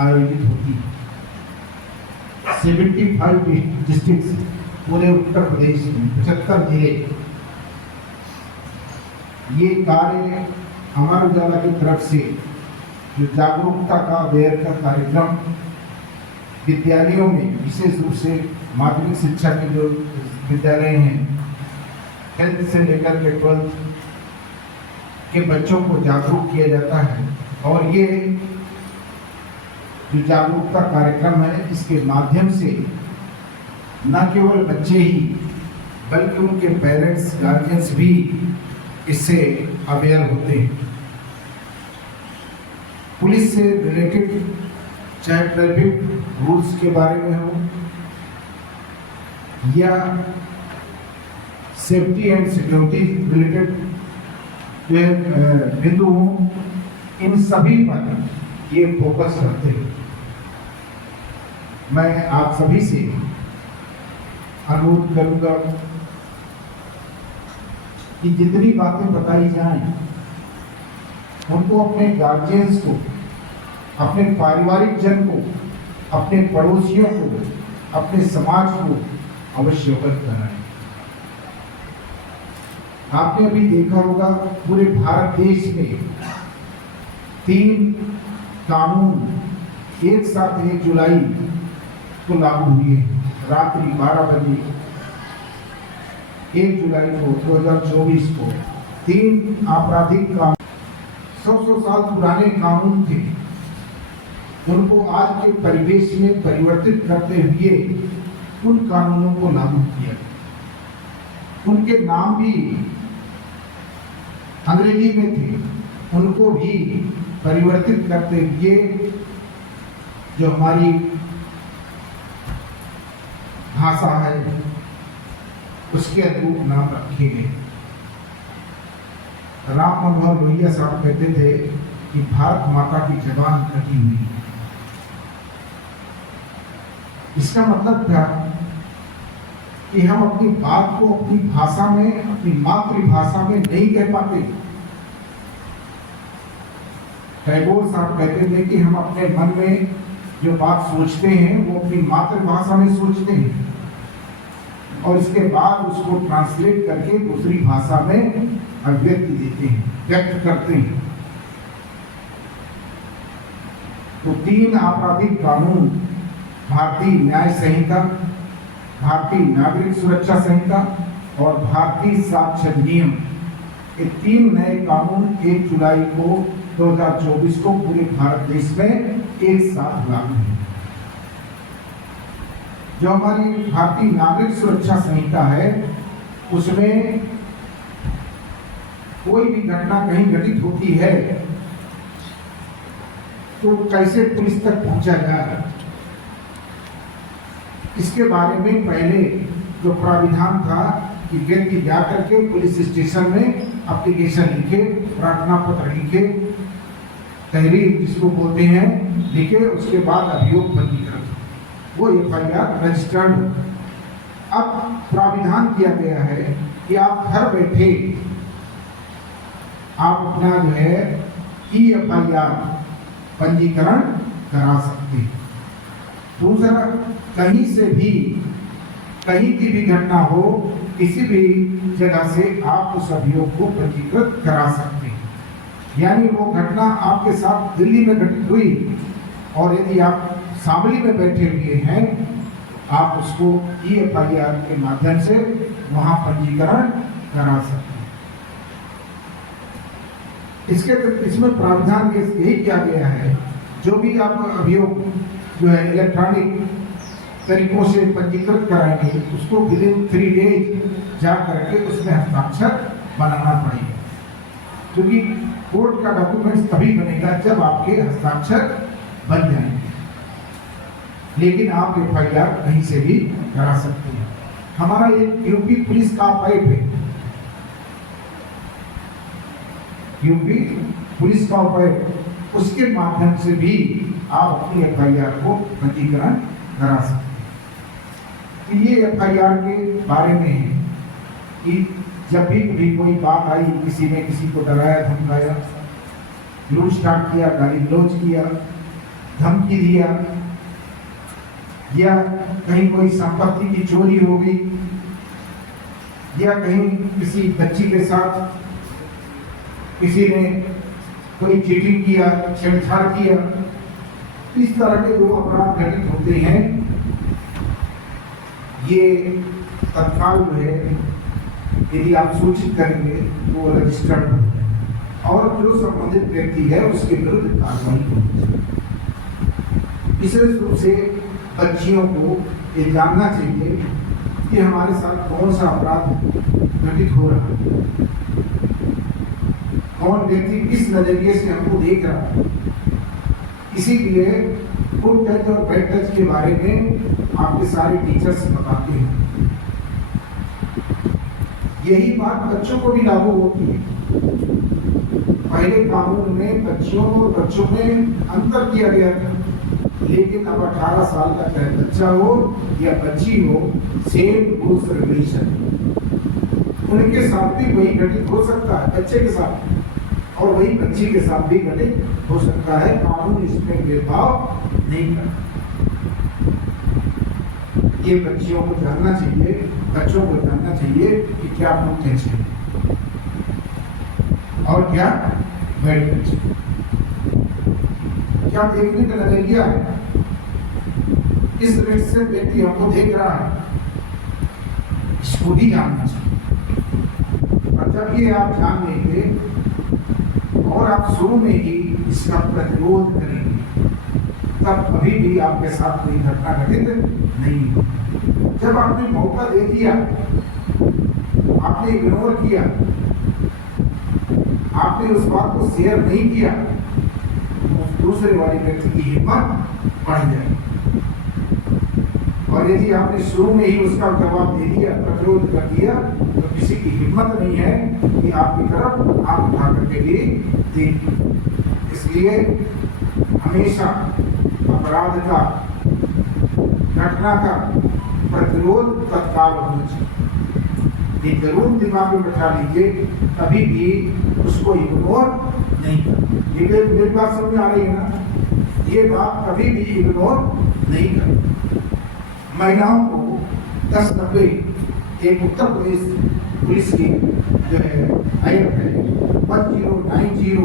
आयोजित होती है। 75 डिस्ट्रिक्ट पूरे उत्तर प्रदेश में 75 जिले। ये कार्य अमर उजाला की तरफ से जो जागरूकता का अवेयर का कार्यक्रम विद्यालयों में, विशेष रूप से माध्यमिक शिक्षा के जो विद्यालय हैं, हेल्थ से लेकर के 12th के बच्चों को जागरूक किया जाता है। और ये जो जागरूकता कार्यक्रम है, इसके माध्यम से न केवल बच्चे ही बल्कि उनके पेरेंट्स, गार्जियंस भी इससे अवेयर होते हैं। पुलिस से रिलेटेड चाहे ट्रैफिक रूल्स के बारे में हो या सेफ्टी एंड सिक्योरिटी रिलेटेड जो है बिंदु हो, इन सभी पर ये फोकस रखते हैं। मैं आप सभी से अनुरोध करूंगा कि जितनी बातें बताई जाएं उनको अपने गार्जियंस को, अपने पारिवारिक जन को, अपने पड़ोसियों को, अपने समाज को अवश्य अवगत कराएं। आपने अभी देखा होगा पूरे भारत देश में 3 कानून एक साथ 1 जुलाई को लागू हुए। रात्रि 12 बजे 1 जुलाई को 2024 को 3 आपराधिक कानून, 100 साल पुराने कानून थे, उनको आज के परिवेश में परिवर्तित करते हुए उन कानूनों को लागू किया। उनके नाम भी अंग्रेजी में थे, उनको भी परिवर्तित करते हुए जो हमारी भाषा है उसके अनुरूप नाम रखे गए। राम मनोहर लोहिया साहब कहते थे कि भारत माता की जबान कटी हुई है। इसका मतलब था कि हम अपनी बात को अपनी भाषा में, अपनी मातृभाषा में नहीं कह पाते। टैगोर साहब कहते थे कि हम अपने मन में जो बात सोचते हैं वो अपनी मातृभाषा में सोचते हैं और इसके बाद उसको ट्रांसलेट करके दूसरी भाषा में अभिव्यक्ति देते हैं, व्यक्त करते हैं। तो 3 आपराधिक कानून, भारतीय न्याय संहिता, भारतीय नागरिक सुरक्षा संहिता और भारतीय साक्ष्य अधिनियम, ये 3 नए कानून 1 जुलाई को 2024 को पूरे भारत देश में एक साथ लागू हैं। जो हमारी भारतीय नागरिक सुरक्षा संहिता है उसमें कोई भी घटना कहीं घटित होती है तो कैसे पुलिस तक पहुंचा जाए, इसके बारे में पहले जो प्राविधान था कि व्यक्ति जाकर के पुलिस स्टेशन में एप्लीकेशन लिखे, प्रार्थना पत्र लिखे, तहरीर जिसको बोलते हैं लिखे, उसके बाद अभियोग पंजीकृत, वो FIR रजिस्टर्ड। अब प्राविधान किया गया है कि आप घर बैठे आप अपना जो है FIR पंजीकरण करा सकते हैं। दूसरा, कहीं से भी कहीं की भी घटना हो, किसी भी जगह से आप उस अभियोग को पंजीकृत करा सकते हैं। यानी वो घटना आपके साथ दिल्ली में घटित हुई और यदि आप शामली में बैठे हुए हैं, आप उसको FIR के माध्यम से वहां पंजीकरण करा सकते हैं। इसमें प्रावधान यही किया गया है, जो भी आप अभियोग जो है इलेक्ट्रॉनिक तरीकों से पंजीकृत कराएंगे उसको विदिन 3 डेज जा करके उसमें हस्ताक्षर बनाना पड़ेगा, क्योंकि कोर्ट का डॉक्यूमेंट्स तभी बनेगा जब आपके हस्ताक्षर बन जाएंगे। लेकिन आप FIR कहीं से भी करा सकते हैं। हमारा एक यूपी पुलिस का पाइप है, यूपी पुलिस का पाइप, उसके माध्यम से भी आप अपनी FIR को पंजीकरण करा सकते हैं। तो ये FIR के बारे में है कि जब भी कोई बात आई, किसी ने किसी को डराया, धमकाया, लूट स्टार्ट किया, गाली गलौज किया, धमकी दिया या कहीं कोई संपत्ति की चोरी हो गई या कहीं किसी बच्ची के साथ किसी ने कोई चीटिंग किया, छेड़छाड़ किया, इस तरह के जो अपराध घटित होते हैं ये तत्काल जो है यदि आप सूचित करेंगे तो वो रजिस्टर्ड हो जाए और जो संबंधित व्यक्ति है उसके विरुद्ध कार्रवाई होगी। विशेष रूप से बच्चियों को ये जानना चाहिए कि हमारे साथ कौन सा अपराध घटित हो रहा है, कौन व्यक्ति किस नजरिए से हमको देख रहा है। इसीलिए गुड टच और बैड टच के बारे में आपके सारे टीचर्स बताते हैं। यही बात बच्चों को भी लागू होती है। पहले कानून में बच्चियों और बच्चों में अंतर किया गया था, लेकिन अब 18 साल का चाहे बच्चा हो या बच्ची हो, सेम रूल्स रेगुलेशन उनके साथ भी वही घटित हो सकता है, बच्चे के साथ और वही बच्ची के साथ भी घटित हो सकता है। कानून इसमें भेदभाव नहीं करता। ये बच्चियों को जानना चाहिए, बच्चों को जानना चाहिए कि क्या गुड टच है और क्या बैड टच है, क्या देखने का नजरिया है, इस दृष्टि से व्यक्ति हमको देख रहा है, इसको भी जानना चाहिए। और जब ये आप जान लेंगे और आप शुरू में ही इसका प्रतिरोध करेंगे, तब कभी भी आपके साथ कोई घटना घटित नहीं होगी। जब आपने मौका दे दिया, आपने इग्नोर किया, आपने उस बात को शेयर नहीं किया, दूसरे वाले व्यक्ति की हिम्मत बढ़ जाएगी। और यदि आपने शुरू में ही उसका जवाब दे दिया, प्रतिरोध कर दिया, तो किसी की हिम्मत नहीं है कि आपकी तरफ आप उठा करके भी दें। इसलिए हमेशा अपराध का, घटना का प्रतिरोध तत्काल होना चाहिए। ये जरूर दिमाग में बैठा लीजिए, कभी भी उसको इग्नोर नहीं करना। ये मेरी बात समझ में आ रही है ना? ये बात कभी भी इग्नोर नहीं करना। महिलाओं को 1090 एक उत्तर प्रदेश पुलिस की जो है एक्ट है 1090,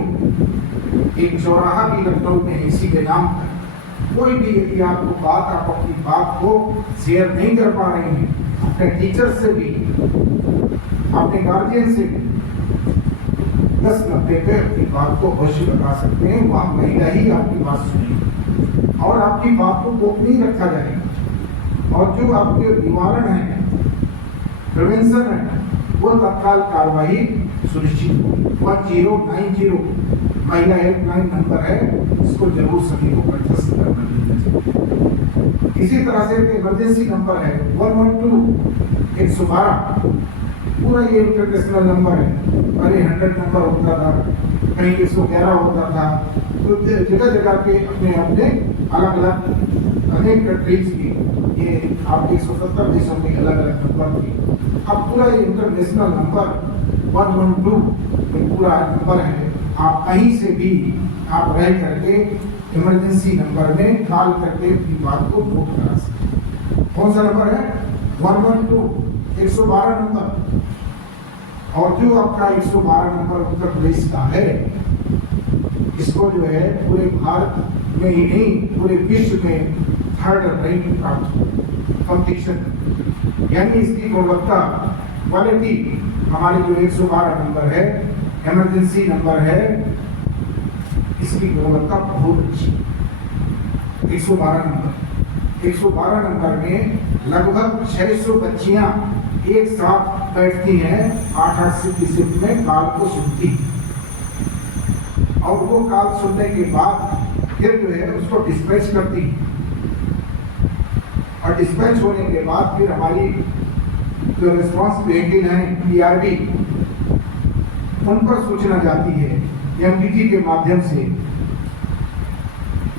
एक चौराहा भी लखनऊ में इसी के नाम पर। कोई भी यदि आपको बात, आप अपनी बात को शेयर नहीं कर पा रहे हैं, अपने टीचर से भी, अपने गार्जियन से भी, 1090 पे अपनी बात को अवश्य बता सकते हैं। वहाँ महिला ही आपकी बात सुनेगी और आपकी बात को गोपनीय रखा जाएगा। और जो आपके निवारण है, प्रिवेंशन है, वो तत्काल कार्रवाई सुनिश्चित होगी। 1090 महिला हेल्पलाइन नंबर है, इसको जरूर सभी को कंठस्थ करना चाहिए। इसी तरह से इमरजेंसी नंबर है 112 112, पूरा ये इंटरनेशनल नंबर है। पहले 100 नंबर होता था, कहीं 111 होता था, तो जगह जगह के अपने अपने अलग अलग अनेक कंट्रीज की, ये आपके 170 देशों में अलग अलग नंबर थी। अब पूरा ये इंटरनेशनल नंबर 112 ये पूरा नंबर है। आप कहीं से भी आप रह करके इमरजेंसी नंबर में कॉल करके अपनी बात को नोट करा सकते। कौन सा नंबर है? 112 112 नंबर। और जो आपका 112 नंबर उत्तर प्रदेश का है, इसको जो है पूरे भारत में ही नहीं, पूरे विश्व में 3rd रैंक प्राप्त कॉम्पिटिशन, यानी इसकी गुणवत्ता, क्वालिटी, हमारे जो 112 नंबर है, इमरजेंसी नंबर है, इसकी गुणवत्ता बहुत अच्छी। 112 नंबर में लगभग 600 बच्चियां एक साथ बैठती हैं, 8-8 की शिफ्ट में कॉल को सुनती हैं। और वो कॉल सुनने के बाद फिर जो है उसको डिस्पैच करती हैं। और डिस्पैच होने के बाद फिर हमारी जो रिस्पॉन्स व्हीकल है PRV, उन पर सूचना जाती है MDT के माध्यम से,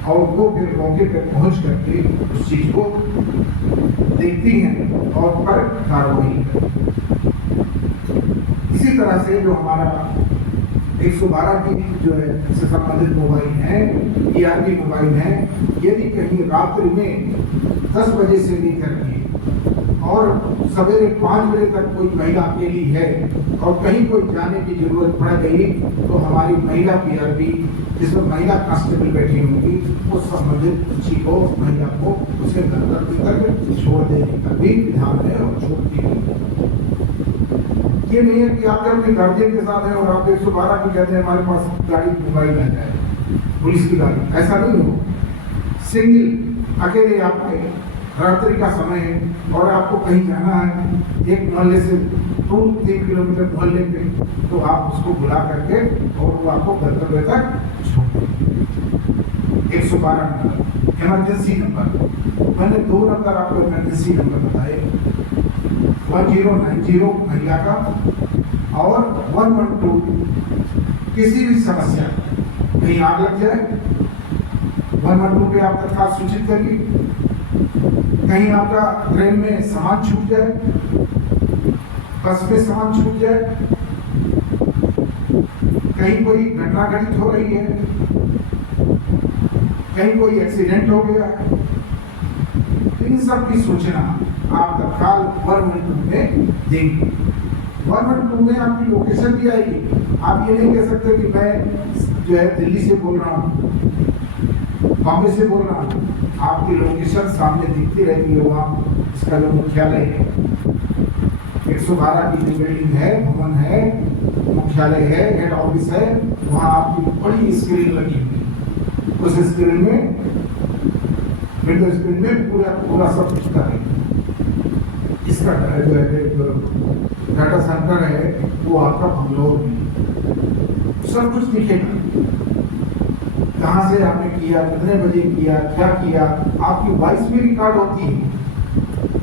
और वो फिर मौके पर पहुंच करके उस चीज को देखती हैं और पर कार्रवाई करती हैं। इसी तरह से जो हमारा 112 की जो है इससे संबंधित मोबाइल है, ERP मोबाइल है, यदि कहीं रात्रि में 10 बजे से लेकर के और सवेरे 5 बजे तक कोई महिला अकेली है और कहीं कोई जाने की जरूरत पड़ गई, तो हमारी महिला PRP जिसमें महिला कांस्टेबल बैठी होंगी, वो संबंधित किसी को महिला को उसे घर तक छोड़ देने का भी विधान है और छूट दी गई। ये नहीं है कि आप अपने गार्जियन के साथ हैं और आप 112 की कहते हैं हमारे पास गाड़ी मोबाइल आ जाए, पुलिस की गाड़ी, ऐसा नहीं हो। सिंगल अकेले आप आए, रात्रि का समय है और आपको कहीं जाना है, एक मोहल्ले से 2-3 किलोमीटर मोहल्ले पे, तो आप उसको बुला करके और वो आपको गंतव्य तक छोड़ दें। 112 नंबर इमरजेंसी नंबर, मैंने 2 नंबर आपको इमरजेंसी नंबर बताए, 1090 महिला का और 112 किसी भी समस्या, कहीं आग लग जाए 112 पे आप तत्काल सूचित करिए, कहीं आपका ट्रेन में सामान छूट जाए, बस में सामान छूट जाए, कहीं कोई घटना घटित हो रही है, कहीं कोई एक्सीडेंट हो गया, तो इन सब की सूचना आप तत्काल 112 में देंगे। 112 में आपकी लोकेशन भी आएगी। आप ये नहीं कह सकते कि मैं जो है दिल्ली से बोल रहा हूँ, बॉम्बे से बोल रहा हूँ, आपकी लोकेशन सामने दिखती रहती है। वहाँ इसका जो मुख्यालय है 112 की जो बिल्डिंग है, भवन है, मुख्यालय है, हेड ऑफिस है, वहाँ आपकी बड़ी स्क्रीन लगी हुई, उस स्क्रीन में, विंडो स्क्रीन में पूरा सब दिखता है। इसका जो है डाटा सेंटर है वो आपका बंगलोर में, सब कुछ दिखेगा, कहाँ से आपने किया, कितने बजे किया, क्या किया, आपकी वॉइस भी रिकॉर्ड होती है।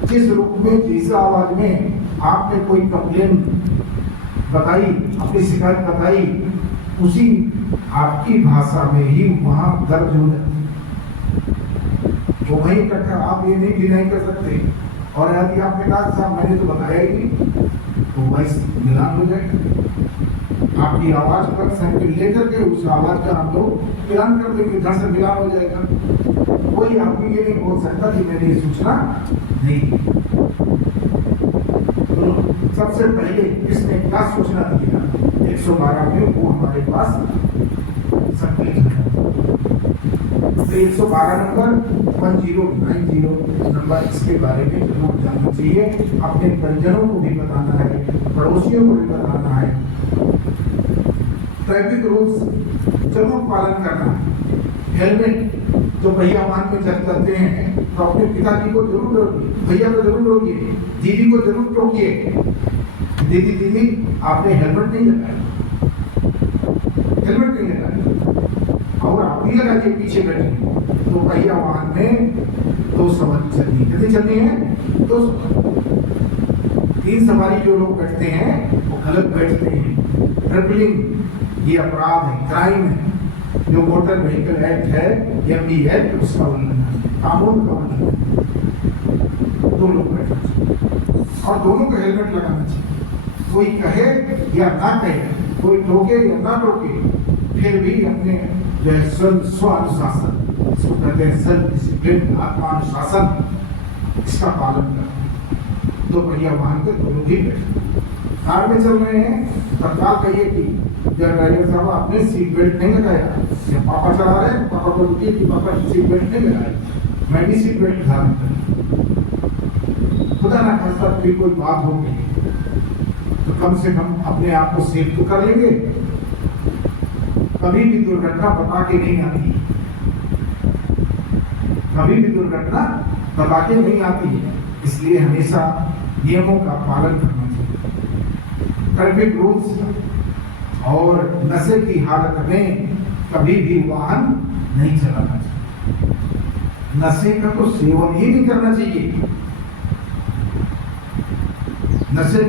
जिस रूप में, जिस आवाज में आपने कोई कंप्लेन बताई, अपनी शिकायत बताई, उसी आपकी भाषा में ही वहां दर्ज हो जाती है। तो वही इकट्ठा आप ये नहीं कर सकते। और यदि आपने कहा साहब मैंने तो बताया ही नहीं, तो वॉइस मिलान हो जाएगा। आपकी आवाज पर सैंपल लेकर के उस आवाज का हम लोग मिलान कर देंगे, घर से मिलान हो जाएगा। कोई आपको ये नहीं बोल सकता कि मैंने ये सूचना नहीं दी। तो सबसे पहले इसने क्या सूचना दिया 112 में, वो हमारे पास संकलित है। तो 112 नंबर 1090 नंबर, इसके बारे में जरूर जानना चाहिए। अपने परिजनों को भी बताना है, पड़ोसियों को भी बताना है। ट्रैफिक रूल्स जरूर पालन करना है। हेलमेट जो भैया वाहन में जब करते हैं तो अपने पिताजी को जरूर रोकिए, भैया को जरूर रोकिए, दीदी को जरूर टोकिए, दीदी आपने हेलमेट नहीं लगाया, हेलमेट नहीं लगाया, और आप भी लगाइए पीछे बैठे। तो भैया वाहन में 2 सवारी चलनी, कितनी चलनी है? 2 सवारी। 3 सवारी जो लोग बैठते हैं वो गलत बैठते हैं। ट्रिपलिंग ये अपराध है, क्राइम है। जो मोटर व्हीकल एक्ट है, MV एक्ट, उसका उल्लंघन है, कानून का उल्लंघन है। 2 लोग बैठना चाहिए और दोनों को हेलमेट लगाना चाहिए। कोई कहे या ना कहे, कोई टोके या ना टोके, फिर भी अपने जो है स्व अनुशासन, इसको कहते हैं सेल्फ डिसिप्लिन, आत्मानुशासन, इसका पालन करना। 2 पहिया वाहन के दोनों ही बैठे। कार में चल रहे हैं, तत्काल कहिए कि ड्राइवर साहब आपने सीट बेल्ट नहीं लगाया, या पापा चला रहे हैं, पापा को रुकिए कि पापा सीट बेल्ट नहीं लगाई, मैं भी सीट बेल्ट धारण करूँ। खुदा ना खास्ता फिर कोई बात होगी तो कम से कम अपने आप को सेफ तो कर लेंगे। कभी भी दुर्घटना बता के नहीं आती, कभी भी दुर्घटना बता के नहीं आती है, इसलिए हमेशा नियमों का पालन करना चाहिए। ट्रैफिक रूल्स और नशे की हालत में कभी भी वाहन नहीं चलाना चाहिए। नशे का तो सेवन ही नहीं करना चाहिए। नशे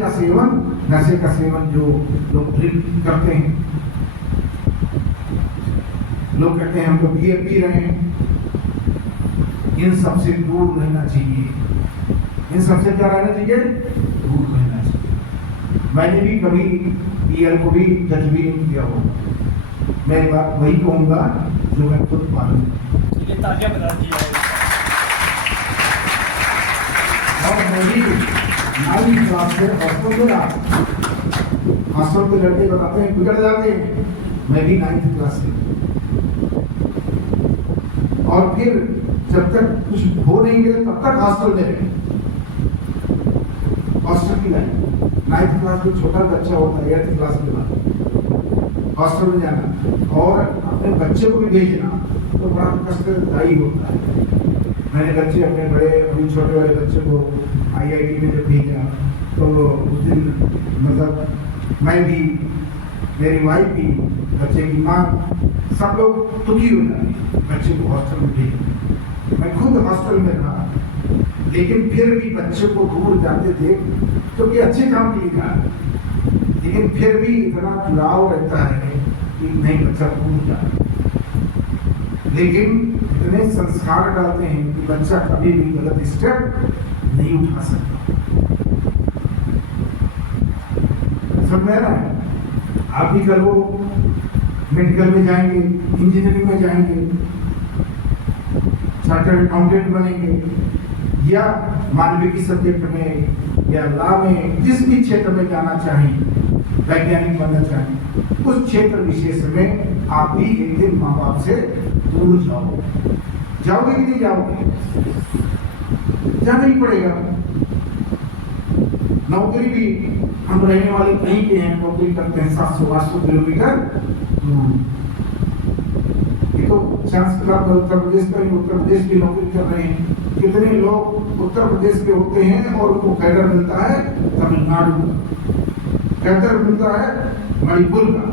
का सेवन जो लोग ड्रिंक करते हैं, लोग कहते हैं हम तो बियर पी रहे हैं, इन सबसे दूर रहना चाहिए। इन सबसे क्या रहना चाहिए? दूर रहना चाहिए। मैंने भी कभी पीएल को भी जज भी नहीं किया हो। मैं एक बात वही कहूँगा जो मैं खुद मानूँ। और मैं भी 9वीं क्लास से हॉस्टल में हॉस्टल के लड़के बताते हैं बिगड़ जाते हैं, मैं भी 9वीं क्लास से। और फिर जब तक कुछ हो नहीं गया तब तक हॉस्टल में रहे। हॉस्टल की लाइफ 9वीं क्लास में छोटा बच्चा होता है, 8वीं क्लास के बाद हॉस्टल में जाना और अपने बच्चे को भी भेजना तो बड़ा कष्टदायी होता है। मैंने बच्चे अपने बड़े अभी छोटे वाले बच्चे को IIT में जब भेजा तो उस दिन मतलब मैं भी, मेरी वाइफ भी, बच्चे की माँ, सब लोग दुखी हो जाते बच्चे को हॉस्टल में भेजा। मैं खुद हॉस्टल में रहा, लेकिन फिर भी बच्चे को दूर जाते थे तो ये अच्छे काम के लिए जा रहे, लेकिन फिर भी इतना जुड़ाव रहता है कि नहीं बच्चा दूर जा रहा। लेकिन इतने संस्कार डालते हैं कि बच्चा कभी भी गलत स्टेप नहीं उठा सकता। सब मेरा है, आप भी करो, मेडिकल में जाएंगे, इंजीनियरिंग में जाएंगे, चार्टर्ड अकाउंटेंट बनेंगे या मानविकी सब्जेक्ट में या लॉ में, जिस भी क्षेत्र में जाना चाहें, वैज्ञानिक बनना चाहें, उस क्षेत्र विशेष में आप भी एक दिन माँ बाप से दूर जाओगे कि नहीं जाओगे? जाना ही पड़ेगा। नौकरी भी हम रहने वाले कहीं के हैं, नौकरी करते हैं 700-800 किलोमीटर। ये तो चांस के बाद उत्तर प्रदेश का, उत्तर प्रदेश की नौकरी कर रहे हैं। कितने लोग उत्तर प्रदेश के होते हैं और उनको कैडर मिलता है तमिलनाडु का, कैडर मिलता है मणिपुर का,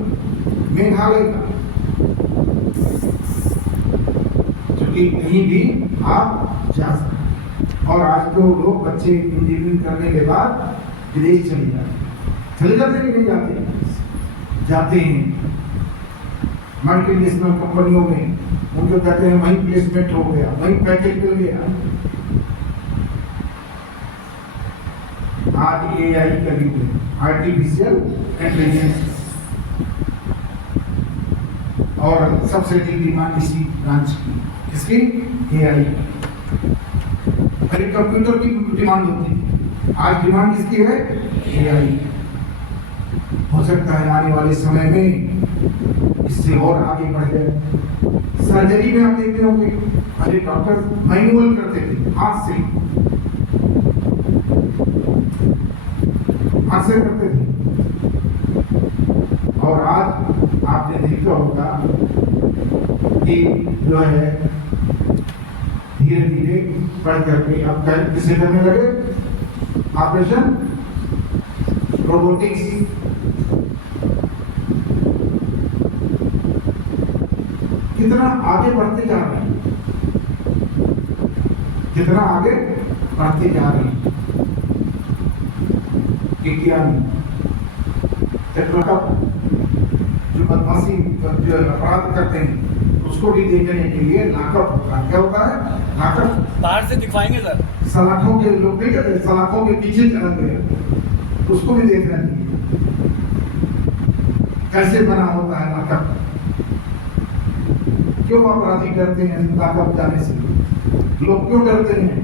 मेघालय का, क्योंकि कहीं भी आप जा सकते। और आज तो लोग बच्चे इंजीनियरिंग करने के बाद विदेश चले जाते हैं कि नहीं जाते? जाते हैं मल्टीनेशनल कंपनियों में, उनको कहते हैं वहीं प्लेसमेंट हो गया, वहीं पैकेज मिल गया। आज AI का युग है, आर्टिफिशियल इंटेलिजेंस, और सबसे बड़ी डिमांड इसी ब्रांच की, इसकी AI। पहले कंप्यूटर की डिमांड होती थी, आज डिमांड किसकी है? AI। हो सकता है आने वाले समय में इससे और आगे बढ़ जाए। सर्जरी में आप देखते होंगे, पहले डॉक्टर मैनुअल करते थे, हाथ से करते थे, और आज आपने देखा होगा कि जो है धीरे धीरे बढ़ करके अब किसे करने लगे ऑपरेशन, रोबोटिक्स। कितना आगे बढ़ते जा रहे हैं, कितना आगे बढ़ते जा रहे हैं विज्ञान। जो बदमाशी, जो अपराध करते हैं, उसको भी देखने के लिए लाकअप होता है। क्या होता है? लाकअप। बाहर से दिखवाएंगे सर। सलाखों के लोग नहीं कहते, सलाखों के पीछे चल गए, उसको भी देखना चाहिए कैसे बना होता है लाकअप। क्यों अपराधी डरते हैं लाकअप जाने से? लोग क्यों डरते हैं?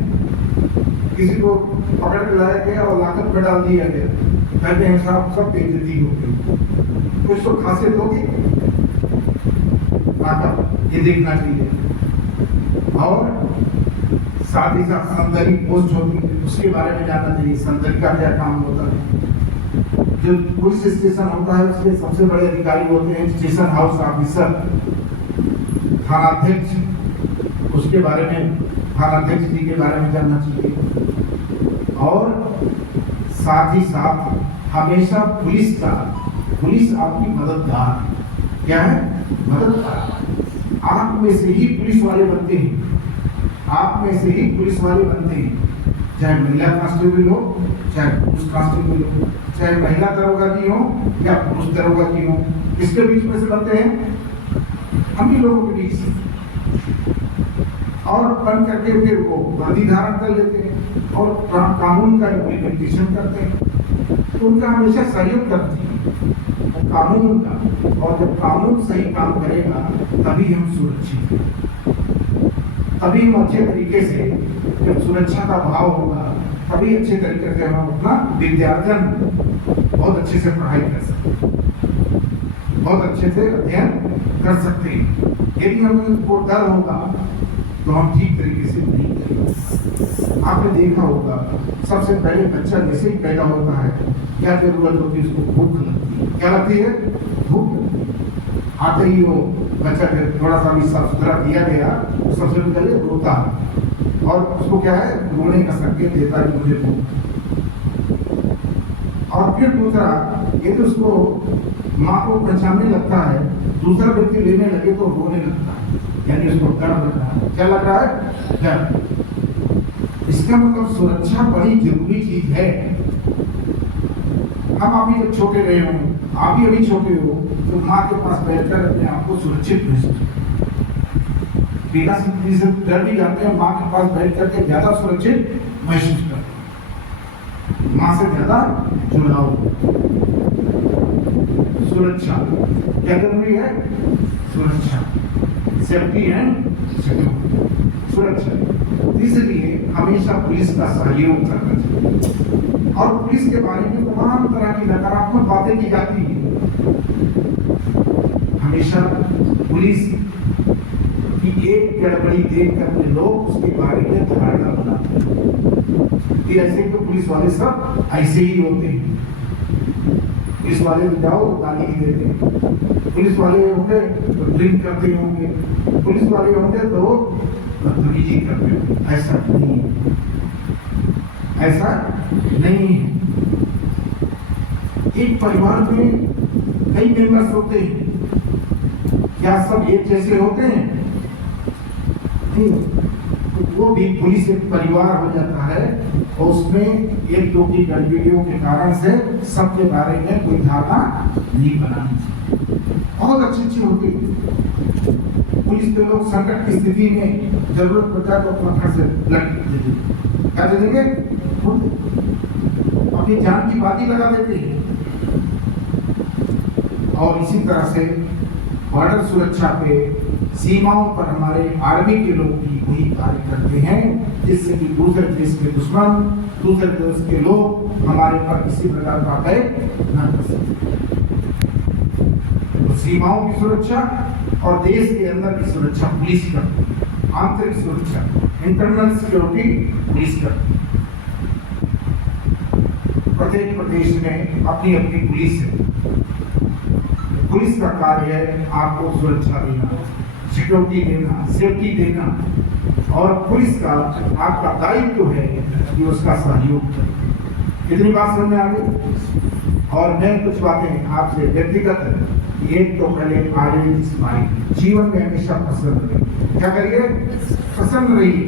किसी को पकड़ के लाया गया और लाकअप में डाल दिया गया, कहते हैं साहब सब बेइज्जती हो गई। कुछ तो खासियत होगी लाकअप, ये देखना चाहिए। और साथ ही साथ सौंदर्य पोस्ट होती है, उसके बारे में जानना चाहिए, सौंदर्य का क्या काम होता है। जो पुलिस स्टेशन होता है उसके सबसे बड़े अधिकारी होते हैं स्टेशन हाउस ऑफिसर, थानाध्यक्ष, उसके बारे में, थानाध्यक्ष जी के बारे में जानना चाहिए। और साथ ही साथ हमेशा पुलिस आपकी मददगार, क्या है? मददगार। आप में से ही पुलिस वाले बनते हैं, आप में से ही पुलिस वाले बनते हैं, चाहे महिला कांस्टेबल हो, चाहे पुरुष कांस्टेबल हो, चाहे महिला दरोगा जी हो या पुरुष दरोगा जी हो। किसके बीच में से बनते हैं? हम ही लोगों के बीच से। और बन करके फिर वो वर्दी धारण कर लेते हैं और कानून का इम्प्लीमेंटेशन करते हैं, तो उनका हमेशा सहयोग करती है। वो कानून का, और जब कानून सही काम करेगा तभी हम सुरक्षित हैं, तभी हम अच्छे तरीके से, जब सुरक्षा का भाव होगा तभी अच्छे तरीके से हम अपना विद्यार्जन बहुत अच्छे से पढ़ाई कर सकते हैं, बहुत अच्छे से अध्ययन कर सकते हैं। यदि हमको डर होगा तो हम ठीक तरीके से नहीं करेंगे। आपने देखा होगा सबसे पहले बच्चा जैसे ही पैदा होता है क्या जरूरत होती है, उसको भूख लगती है। क्या लगती है? भूख लगती है। आते ही वो बच्चा थोड़ा सा भी साफ सुथरा किया गया तो सबसे पहले रोता है, और उसको क्या है, रोने का संकेत देता है कि मुझे भूख। और फिर दूसरा, यदि उसको माँ को पहचानने लगता है, दूसरा व्यक्ति लेने लगे तो रोने लगता है, यानी उसको डर लग रहा है। क्या लग रहा है? डर। इसका मतलब सुरक्षा बड़ी जरूरी चीज है। हम अभी जब छोटे रहे हों, आप भी अभी छोटे हो, तो माँ के पास बैठकर अपने आप को सुरक्षित महसूस करते, बिना से डर भी जाते हैं, माँ के पास बैठ करके ज्यादा सुरक्षित महसूस करते, माँ से ज्यादा जुड़ाव। सुरक्षा क्या जरूरी है? सुरक्षा, सेफ्टी एंड सिक्योरिटी, सुरक्षा। इसलिए हमेशा पुलिस का सहयोग करना चाहिए। और पुलिस के बारे में तमाम तरह की नकारात्मक बातें की जाती है। हमेशा पुलिस की एक गड़बड़ी देख कर लोग उसके बारे में धारणा बनाते हैं कि ऐसे तो पुलिस वाले सब ऐसे ही होते हैं, पुलिस वाले तो जाओ गाली ही देते हैं, पुलिस वाले होंगे तो ड्रिंक करते होंगे, पुलिस वाले होंगे तो बदतमीजी करते होंगे। ऐसा नहीं है, ऐसा नहीं है। एक परिवार में कई मेंबर्स होते हैं, क्या सब एक जैसे होते हैं? नहीं, तो वो भी पुलिस एक परिवार हो जाता है, और उसमें एक दो की गड़बड़ियों के कारण से सबके बारे में कोई धारणा नहीं बनानी चाहिए। बहुत अच्छी होती है पुलिस के लोग संकट की स्थिति में जरूरत पड़ता तो अपना घर से लड़ देते, क्या दे देंगे? अपनी जान की बाजी लगा देते हैं। और इसी तरह से बॉर्डर सुरक्षा पे, सीमाओं पर हमारे आर्मी के लोग भी वही कार्य करते हैं, जिससे कि दूसरे देश के दुश्मन, दूसरे देश के लोग हमारे पर किसी प्रकार का अटैक न कर सके। तो सीमाओं की सुरक्षा और देश के अंदर की सुरक्षा पुलिस करती है, आंतरिक सुरक्षा, इंटरनल सिक्योरिटी पुलिस करती है। प्रत्येक प्रदेश में अपनी अपनी पुलिस है। पुलिस का कार्य है आपको सुरक्षा देना, सिक्योरिटी देना, सेफ्टी देना, और पुलिस का आपका दायित्व है कि उसका सहयोग करें। कितनी बात समझ में आ गई? और मैं कुछ बातें आपसे व्यक्तिगत, एक तो पहले जीवन में हमेशा प्रसन्न रहिए। क्या करिए? प्रसन्न रहिए।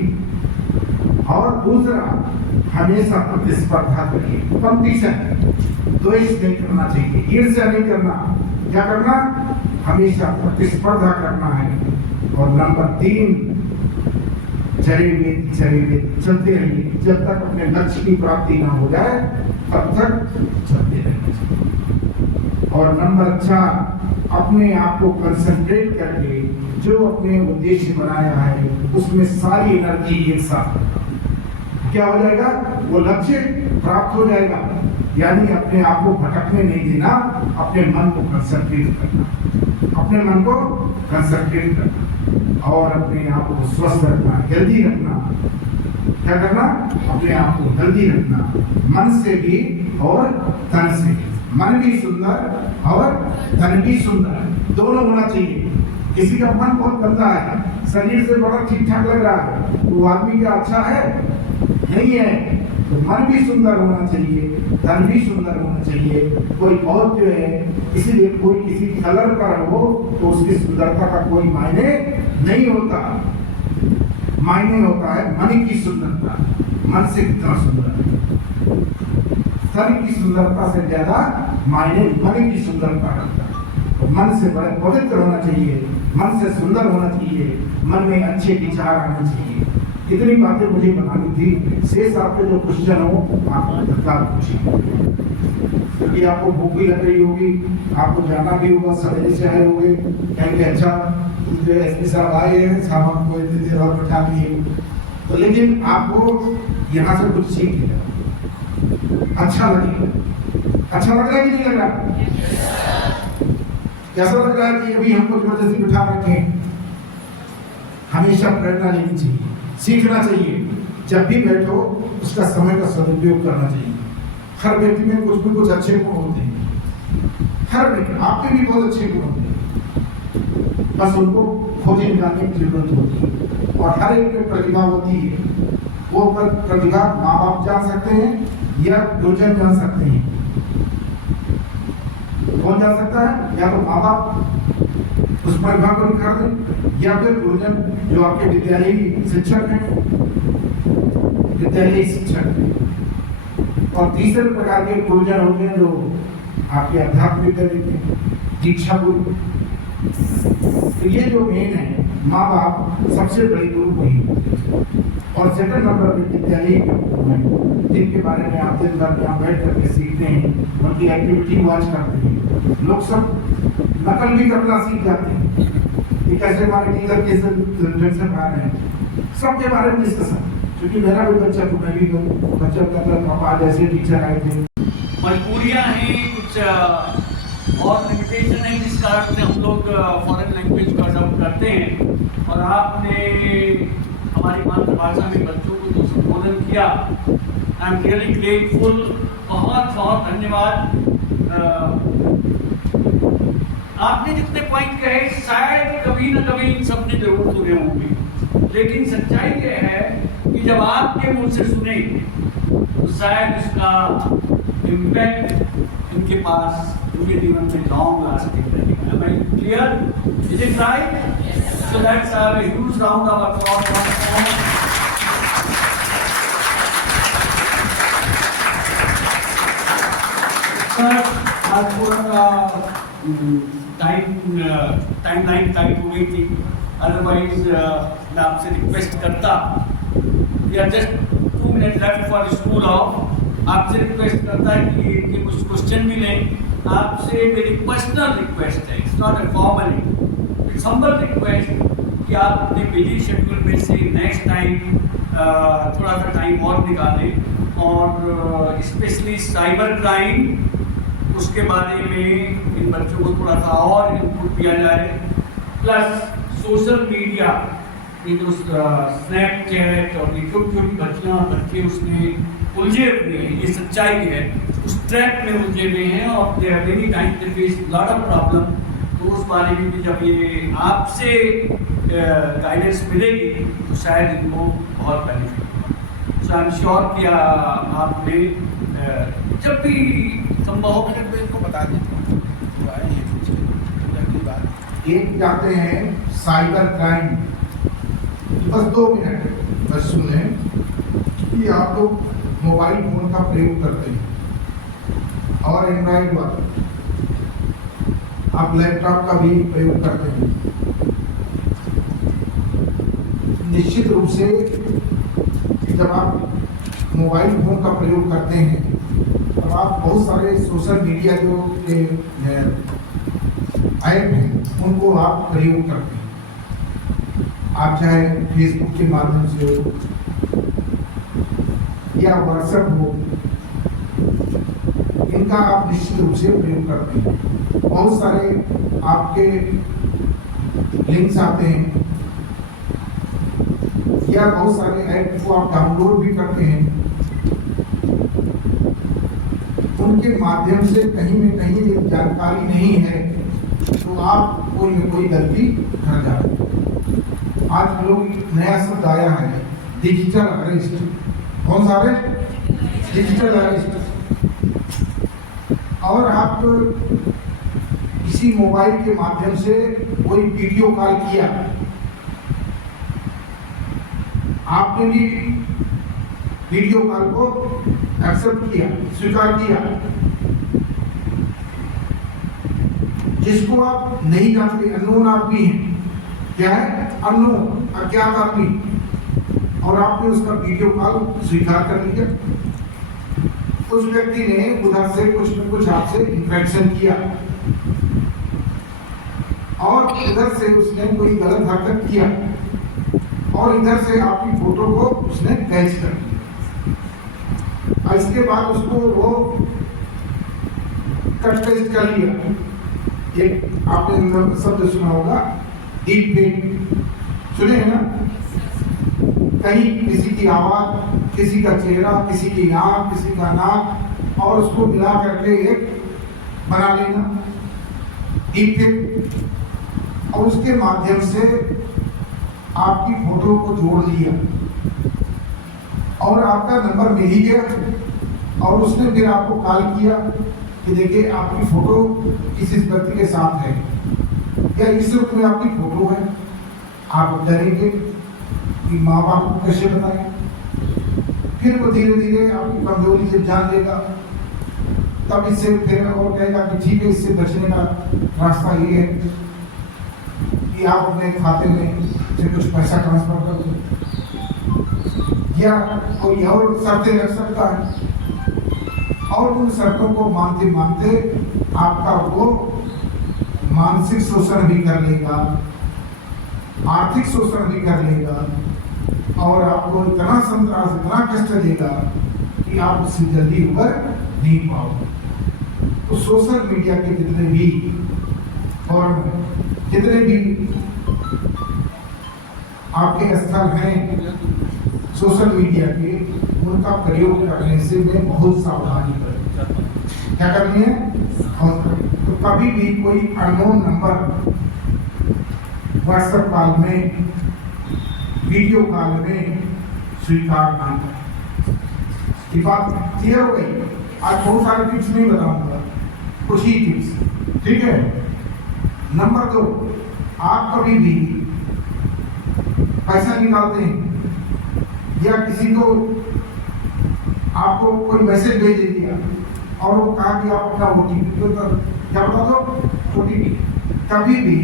और दूसरा, हमेशा प्रतिस्पर्धा करिए, कंपटीशन, द्वेष नहीं करना चाहिए, ईर्ष्या नहीं करना। क्या करना? हमेशा प्रतिस्पर्धा करना है। और नंबर 3, चलते रहिए, जब तक अपने लक्ष्य की प्राप्ति ना हो जाए तब तक चलते रहना। और नंबर 4, अपने आप को कंसंट्रेट करके जो अपने उद्देश्य बनाया है उसमें सारी एनर्जी एक साथ, क्या हो जाएगा? वो लक्ष्य प्राप्त हो जाएगा। यानी अपने आप को भटकने नहीं देना, अपने मन को कंसंट्रेट करना, अपने मन को कंसंट्रेट करना, और अपने आप को स्वस्थ रखना, हेल्दी रखना। क्या करना? अपने आप को हेल्दी रखना, मन से भी और तन से भी। मन भी सुंदर और तन भी सुंदर, दोनों होना चाहिए। किसी का मन बहुत गंदा है, शरीर से बड़ा ठीक ठाक लग रहा है, तो वो आदमी क्या अच्छा है? नहीं है। तो मन भी सुंदर होना चाहिए, तन भी सुंदर होना चाहिए। कोई और जो है, इसीलिए कोई किसी कलर का हो तो उसकी सुंदरता का कोई मायने नहीं होता। मायने होता है मन की सुंदरता, मन से कितना सुंदर है। तन की सुंदरता से ज्यादा मायने मन की सुंदरता रखता है। तो मन से बड़े पवित्र होना चाहिए, मन से सुंदर होना चाहिए, मन में अच्छे विचार आने चाहिए। इतनी बातें मुझे बतानी थी। शेष आपके जो क्वेश्चन हो आप तत्काल पूछिए, क्योंकि आपको भूख भी लग रही होगी, आपको जाना भी होगा, सवेरे से आए होंगे, कहेंगे अच्छा जो एसपी साहब आए हैं, साहब हमको इतनी देर और बैठा दिए। तो लेकिन आपको यहाँ से कुछ सीख लिया, अच्छा लगेगा। अच्छा लग रहा है कि नहीं लग रहा? कैसा लग रहा है कि अभी हमको जबरदस्ती बिठा रखे? हमेशा प्रेरणा लेनी चाहिए, सीखना चाहिए। जब भी बैठो उसका समय का सदुपयोग करना चाहिए। हर व्यक्ति में कुछ भी कुछ अच्छे गुण होते हैं, हर व्यक्ति, आपके भी बहुत अच्छे गुण होते हैं, बस उनको खोजे निकालने की जरूरत होती है। और हर एक में प्रतिभा होती है। वो प्रतिभा माँ बाप जान सकते हैं या गुरुजन जान सकते हैं। कौन जान सकता है? या तो माँ बाप उस प्रतिभा को निखार दें, या फिर गुरुजन जो आपके विद्यालयी शिक्षक हैं, विद्यालयी शिक्षक हैं। और तीसरे प्रकार के गुरुजन होते हैं जो आपके आध्यात्मिक विद्यालय के दीक्षा गुरु। तो ये जो मेन है, माँ बाप सबसे बड़ी गुरु वही होते हैं। और सेकंड नंबर पे विद्यालयी जिनके बारे में आप दिन भर यहाँ बैठ करके सीखते हैं, उनकी एक्टिविटी वॉच करते हैं। लोग सब नकल भी करना सीख जाते हैं कि कैसे हमारे टीचर कैसे टेंशन आ रहे हैं, सबके बारे में डिस्कशन। क्योंकि मेरा भी बच्चा तो मैं भी बच्चा कहता पापा आज ऐसे टीचर आए थे। मजबूरियाँ हैं, कुछ और लिमिटेशन है जिस कारण से हम लोग फॉरेन लैंग्वेज को अडॉप्ट करते हैं। और आपने हमारी मातृभाषा में बच्चों को जो संबोधन किया, आई एम रियली ग्रेटफुल। बहुत बहुत धन्यवाद। आपने जितने पॉइंट कहे शायद कभी न कभी इन सब ने जरूर सुने होंगे, लेकिन सच्चाई ये है कि जब आपके मुंह से सुने तो शायद इसका इम्पैक्ट इनके पास उनके जीवन में लॉन्ग लास्टिंग रहेगा। Am I clear? Is it right? So let's have a huge round of applause. Sir, आज थोड़ा सा टाइमलाइन टाइट हो गई थी, अदरवाइज मैं आपसे रिक्वेस्ट करता, या just 2 minute left for school of, आपसे रिक्वेस्ट करता है कि कुछ क्वेश्चन भी लें। आपसे मेरी पर्सनल रिक्वेस्ट है, it's not a formal, it's humble request कि आप अपने बिजी शेड्यूल में से नेक्स्ट टाइम थोड़ा सा टाइम और निकालें, और स्पेशली साइबर क्राइम उसके बारे में इन बच्चों को थोड़ा सा और इनपुट दिया जाए। प्लस सोशल मीडिया, ये जो स्नैपचैट और ये छोटी छोटी बच्चियाँ बच्चे उसमें उलझे हुए हैं, ये सच्चाई है, उस ट्रैप में उलझे हुए हैं और they are very time they face lot of problem. तो उस बारे में भी जब ये आपसे गाइडेंस मिलेगी तो शायद इनको बहुत बेनिफिट होगा। सो आई एम श्योर कि आपने जब भी संभव हो मिनट में इनको बता देते जो आए हैं बात। एक जाते हैं साइबर क्राइम, बस 2 मिनट बस सुने कि आप लोग मोबाइल फोन का प्रयोग करते हैं और एंड्रॉइड वाला, आप लैपटॉप का भी प्रयोग करते हैं। निश्चित रूप से जब आप मोबाइल फोन का प्रयोग करते हैं तब आप बहुत सारे सोशल मीडिया जो ऐप हैं उनको आप प्रयोग करते हैं। आप चाहे फेसबुक के माध्यम से हो या व्हाट्सएप हो, इनका आप निश्चित रूप से प्रयोग करते हैं। बहुत सारे आपके लिंक्स आते हैं या बहुत सारे ऐप को आप डाउनलोड भी करते हैं, उनके माध्यम से कहीं न कहीं जानकारी नहीं है तो आप कोई न कोई गलती कर जाते हैं। आज हम लोग नया शब्द आया है डिजिटल अरेस्ट। कौन सा अरेस्ट? Digital arrest. और आप किसी मोबाइल के माध्यम से कोई वीडियो कॉल किया, आपने भी वीडियो कॉल को एक्सेप्ट किया, स्वीकार किया, जिसको आप नहीं जानते, अननोन आदमी है। क्या है? अननोन, अज्ञात आदमी। और आपने उसका वीडियो कॉल स्वीकार कर लिया। उस व्यक्ति ने उधर से कुछ न कुछ आपसे इंटरेक्शन किया और उधर से उसने कोई गलत हरकत किया और इधर से आपकी फोटो को उसने कैच कर लिया। और इसके बाद उसको वो कट पेस्ट कर लिया। एक आपने शब्द सुना होगा, डीप फेक, सुने हैं ना? कहीं किसी की आवाज, किसी का चेहरा, किसी की आंख, किसी का नाक और उसको मिला करके एक बना लेना, डीप फेक। और उसके माध्यम से आपकी फोटो को जोड़ लिया और आपका नंबर मिल ही गया और उसने फिर आपको कॉल किया कि देखिए आपकी फोटो इस व्यक्ति के साथ है या इस रूप में आपकी फोटो है। आप डरेंगे कि माँ बाप को कैसे बताएं। फिर वो धीरे धीरे आपकी कमजोरी से जान लेगा, तब इससे फिर और कहेगा कि ठीक है, इससे बचने का रास्ता ये है कि आप अपने खाते में से कुछ पैसा ट्रांसफर कर दो या कोई और शर्तें रख सकता है और उन शर्तों को मानते मानते आपका वो मानसिक शोषण भी कर लेगा, आर्थिक शोषण भी कर लेगा और आपको इतना संतरास, इतना कष्ट देगा कि आप उससे जल्दी उबर नहीं पाओगे। तो सोशल मीडिया के जितने भी और जितने भी आपके स्थल हैं सोशल मीडिया के, उनका प्रयोग करने से मैं बहुत सावधानी बरतूं। क्या करनी है? और तो कभी भी कोई अननोन नंबर व्हाट्सएप कॉल में, वीडियो कॉल में स्वीकार नहीं करें। ये बात क्लियर हो गई? आज बहुत सारे टिप्स नहीं बताऊंगा, कुछ ही टिप्स, ठीक है? नंबर 2, आप कभी भी पैसा निकालते हैं या किसी को आपको कोई मैसेज भेज दिया और वो कहा कि आप अपना ओटीपी तो क्या बता दो, ओटीपी। कभी भी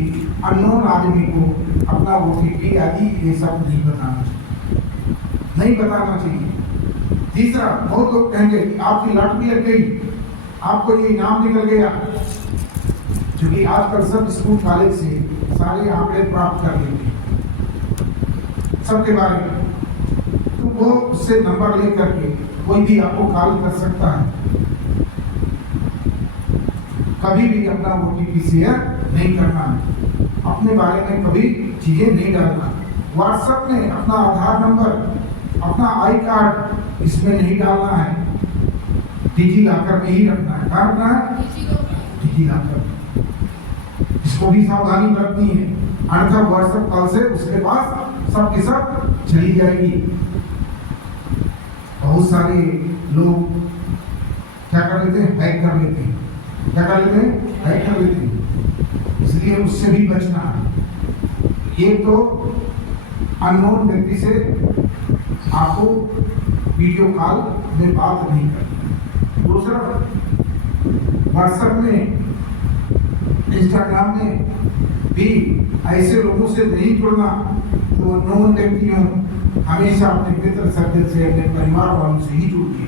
अननोन आदमी को अपना ओटीपी आदि ये सब नहीं बताना चाहिए, नहीं बताना चाहिए। तीसरा, बहुत लोग कहेंगे आपकी लॉटरी लग गई, आपको ये इनाम निकल गया, क्योंकि आजकल सब स्कूल कॉलेज से सारे आंकड़े प्राप्त कर लेते हैं सबके बारे में, तो वो उससे नंबर लेकर के कोई भी आपको कॉल कर सकता है। कभी भी अपना ओटीपी शेयर नहीं करना है, अपने बारे में कभी चीजें नहीं डालना। व्हाट्सएप में अपना आधार नंबर, अपना आई कार्ड इसमें नहीं डालना है, डिजी लॉकर में ही रखना है। कहाँ रखना है? Digi locker. इसको भी सावधानी बरतनी है, अन्यथा व्हाट्सएप कॉल से उसके पास सब के सब चली जाएगी। बहुत सारे लोग क्या कर लेते हैं? हैक कर लेते हैं। क्या कर लेते हैं? हैक कर लेते हैं। इसलिए उससे भी बचना है। एक तो अननोन व्यक्ति से आपको वीडियो कॉल में बात नहीं करनी। दूसरा, व्हाट्सएप में, इंस्टाग्राम में भी ऐसे लोगों से नहीं जुड़ना तो अननोन व्यक्तियों, हमेशा अपने मित्र सर्कल से, अपने परिवार वालों से ही जुड़िए।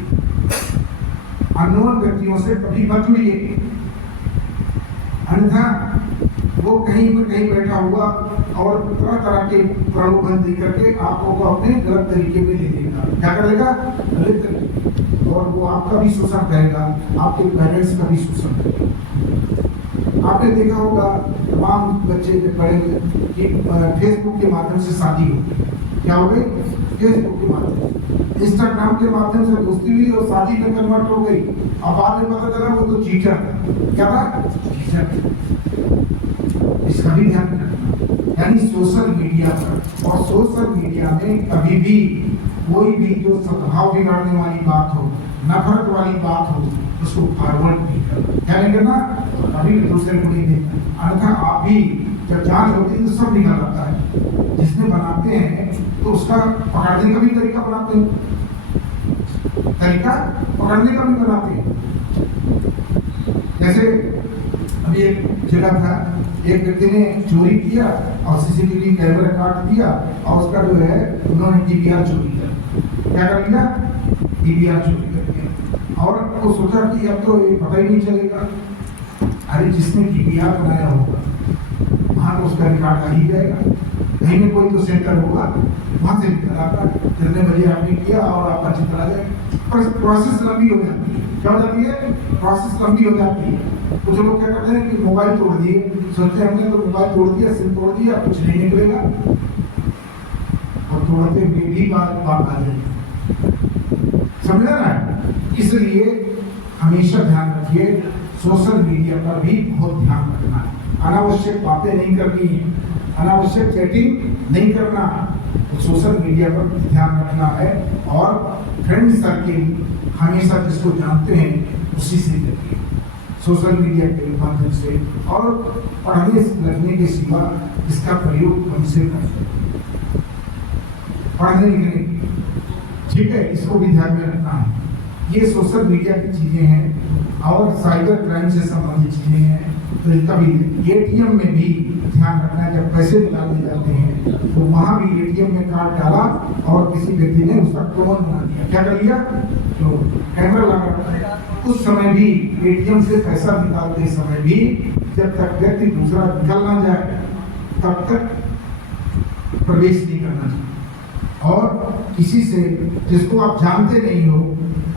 अननोन व्यक्तियों से कभी मत जुड़िए, अन्यथा वो कहीं पर कहीं बैठा हुआ और तरह तरह के प्रलोभन दे करके आपको को अपने गलत तरीके में ले लेगा। क्या करेगा? गलत तरीके। और वो आपका भी शोषण करेगा, आपके पेरेंट्स का भी शोषण करेगा। आपने देखा होगा तमाम बच्चे बड़े कि फेसबुक के माध्यम से शादी हो गई। क्या हो गई? फेसबुक के माध्यम से, इंस्टाग्राम के माध्यम से दोस्ती हुई और शादी में कन्वर्ट हो गई। अब बाद में पता चला वो तो चीटर था। क्या था? चीटर। इसका भी ध्यान रखना। यानी सोशल मीडिया पर, और सोशल मीडिया में कभी भी कोई भी जो सद्भाव बिगाड़ने वाली बात हो, नफरत वाली बात हो, उसको फॉरवर्ड नहीं करना। क्या नहीं करना? कभी दूसरे को नहीं देना। अन्यथा आप भी जब जांच होती है तो सब निकल आता है। जिसने बनाते हैं तो उसका पकड़ने का भी तरीका बनाते हैं, तरीका पकड़ने का भी बनाते हैं। जैसे अभी एक जगह था एक व्यक्ति ने चोरी किया और सीसीटीवी कैमरा काट दिया और उसका जो है उन्होंने डीवीआर चोरी किया। क्या कर लिया? डीवीआर चोरी कर दिया। और वो सोचा कि अब तो ये पता ही नहीं चलेगा। अरे जिसने डीवीआर बनाया होगा वहाँ तो उसका रिकॉर्ड आ ही जाएगा, कहीं में कोई तो सेंटर होगा, वहाँ से निकल आता कितने बजे आपने किया और आपका चित्र आ जाएगा। पर प्रोसेस लंबी हो जाती है। क्या हो जाती है? प्रोसेस लंबी हो जाती है। कुछ लोग क्या करते हैं कि मोबाइल तोड़ दिए, सोचते हैं हमने तो मोबाइल तोड़ दिया, सिम तोड़ दिया, कुछ नहीं निकलेगा, और तोड़ते हुए भी बात आ जाएगी। समझा ना? इसलिए हमेशा ध्यान रखिए, सोशल मीडिया पर भी बहुत ध्यान रखना है। अनावश्यक बातें नहीं करनी है, अनावश्यक चैटिंग नहीं करना, तो सोशल मीडिया पर ध्यान रखना है। और फ्रेंड सर्किल हमेशा जिसको जानते हैं उसी से करिए, सोशल मीडिया के माध्यम से। और पढ़ने लिखने के सिवा इसका प्रयोग हमसे करें, पढ़ने लिखने की, ठीक है, इसको भी ध्यान में रखना है। ये सोशल मीडिया की चीजें हैं और साइबर क्राइम से संबंधित चीजें हैं, तो इनका भी एटीएम में भी ध्यान रखना है। जब पैसे निकालने जाते हैं तो वहां भी एटीएम में कार्ड डाला और किसी व्यक्ति ने उसका क्लोन बना दिया, क्या कर लिया? तो कैमरा लगा रखा है। उस समय भी एटीएम से पैसा निकालते समय भी जब तक व्यक्ति दूसरा निकल ना जाए तब तक प्रवेश नहीं करना चाहिए। और किसी से जिसको आप जानते नहीं हो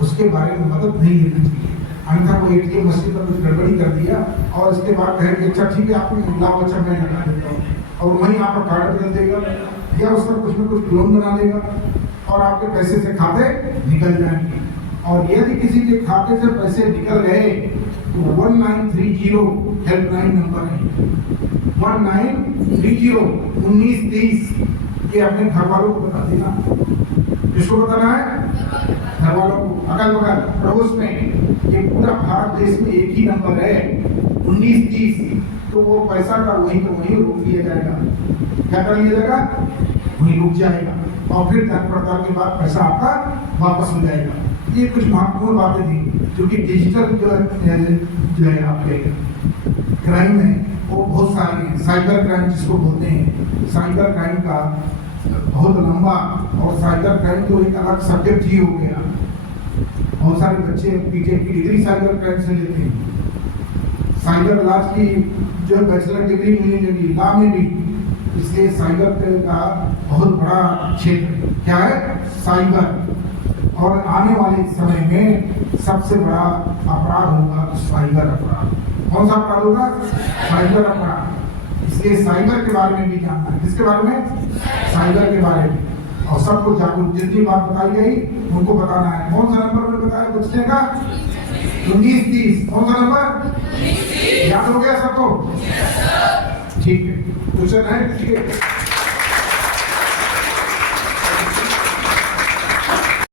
उसके बारे में मदद नहीं लेना चाहिए। अन्यथा वो एटीएम मशीन पर कुछ गड़बड़ी कर दिया और इसके बाद कहे कि अच्छा ठीक है आपको लाभ, अच्छा मैं लगा देता हूँ, और वहीं आपका कार्ड बदल देगा या उसका कुछ न कुछ क्लोन बना देगा और आपके पैसे से खाते निकल जाएंगे। और यदि किसी के खाते से पैसे निकल गए तो 1930 हेल्पलाइन नंबर है, 1930 1930, ये अपने घर वालों को बता देना। किसको बताना है? घर वालों को, अगल बगल पड़ोस में। ये पूरा भारत देश में एक ही नंबर है 1930, तो वो पैसा का वहीं तो वहीं रोक दिया जाएगा। क्या कर लिया जाएगा? वहीं रुक जाएगा और फिर जांच पड़ताल के बाद पैसा आपका वापस हो जाएगा। ये कुछ महत्वपूर्ण बातें थी, क्योंकि डिजिटल जो है आपके क्राइम है वो बहुत सारे हैं। साइबर क्राइम जिसको बोलते हैं, साइबर क्राइम का बहुत लंबा, और साइबर क्राइम तो एक अलग सब्जेक्ट ही हो गया। बहुत सारे बच्चे बीटेक की डिग्री साइबर क्राइम से लेते हैं। साइबर लॉ की जो बैचलर डिग्री मिलने लगी लॉ में भी, इसलिए साइबर का बहुत बड़ा क्षेत्र क्या है? साइबर। और आने वाले समय में सबसे बड़ा अपराध होगा तो साइबर अपराध। कौन सा अपराध होगा? साइबर अपराध। इसलिए साइबर के बारे में भी जानना है। किसके बारे में? साइबर के बारे में। और सबको जागरूक, जितनी बात बताई गई उनको बताना है। कौन सा नंबर में बताया बचने का? 1930। कौन सा नंबर? याद हो गया सबको? ठीक है, क्वेश्चन है, ठीक है।